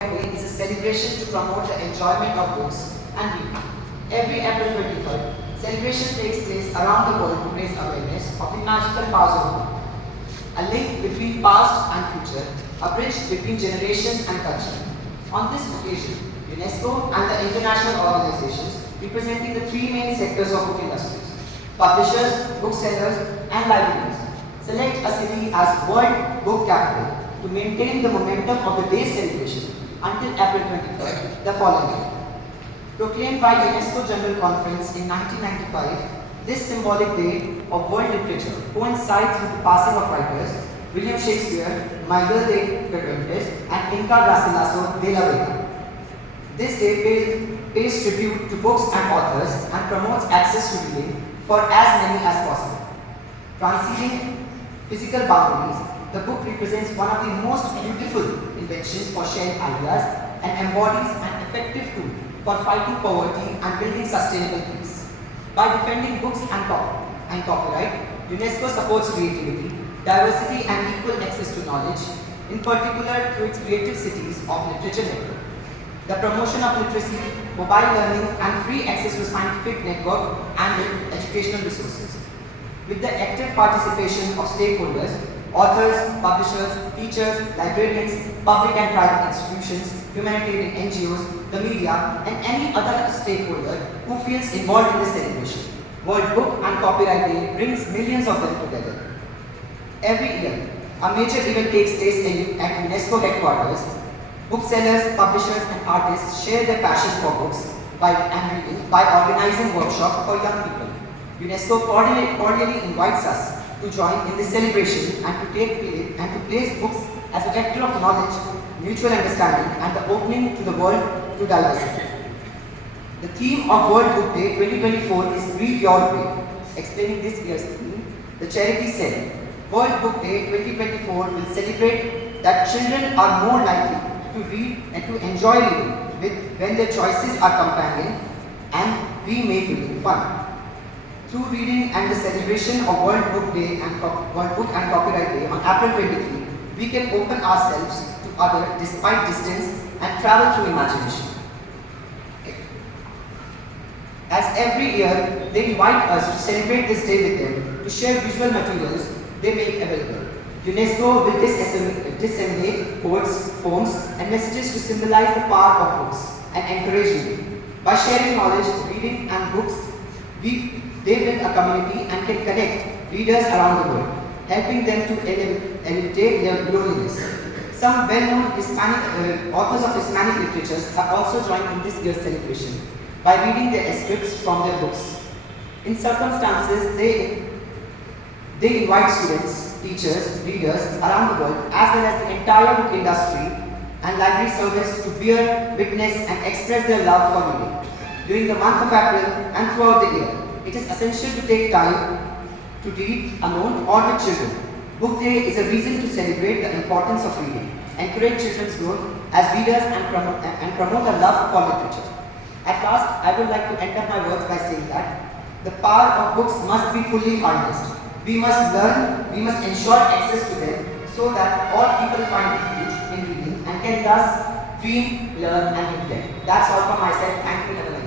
Day is a celebration to promote the enjoyment of books and reading. Every April 23rd, celebration takes place around the world to raise awareness of the magical powers of book, a link between past and future, a bridge between generations and culture. On this occasion, UNESCO and the international organizations representing the three main sectors of book industries, publishers, booksellers, and libraries, select a city as World Book Capital to maintain the momentum of the day's celebration until April 23rd, the following year. Proclaimed by UNESCO General Conference in 1995, this symbolic day of world literature coincides with the passing of writers William Shakespeare, Miguel de Cervantes, and Inca Garcilaso de la Vega. This day pays tribute to books and authors and promotes access to reading for as many as possible. Transcending physical boundaries, the book represents one of the most beautiful inventions for sharing ideas and embodies an effective tool for fighting poverty and building sustainable peace. By defending books and copyright, UNESCO supports creativity, diversity and equal access to knowledge, in particular through its Creative Cities of Literature Network. The promotion of literacy, mobile learning and free access to scientific network and educational resources. With the active participation of stakeholders, authors, publishers, teachers, librarians, public and private institutions, humanitarian NGOs, the media, and any other stakeholder who feels involved in this celebration. World Book and Copyright Day brings millions of them together. Every year, a major event takes place at UNESCO headquarters. Booksellers, publishers, and artists share their passion for books and reading by organizing workshops for young people. UNESCO cordially invites us to join in this celebration and to place books as a vector of knowledge, mutual understanding, and the opening to the world to diversity. The theme of World Book Day 2024 is Read Your Way. Explaining this year's theme, the charity said, World Book Day 2024 will celebrate that children are more likely to read and to enjoy reading when their choices are companion and we make reading fun. Through reading and the celebration of World Book Day and World Book and Copyright Day on April 23, we can open ourselves to others despite distance and travel through imagination. As every year, they invite us to celebrate this day with them, to share visual materials they make available. UNESCO will disseminate quotes, poems, and messages to symbolize the power of books and encourage reading. By sharing knowledge, reading, and books, they build a community and can connect readers around the world, helping them to alleviate their loneliness. Some well-known authors of Hispanic literatures have also joined in this year's celebration by reading their excerpts from their books. In circumstances, they invite students, teachers, readers around the world, as well as the entire book industry and library service to bear witness and express their love for reading. During the month of April and throughout the year, it is essential to take time to read alone or with children. Book Day is a reason to celebrate the importance of reading, encourage children's growth as readers and promote a love for literature. At last, I would like to end up my words by saying that the power of books must be fully harnessed. We must learn, we must ensure access to them so that all people find refuge in reading and can thus dream, learn and reflect. That's all from my side. Thank you.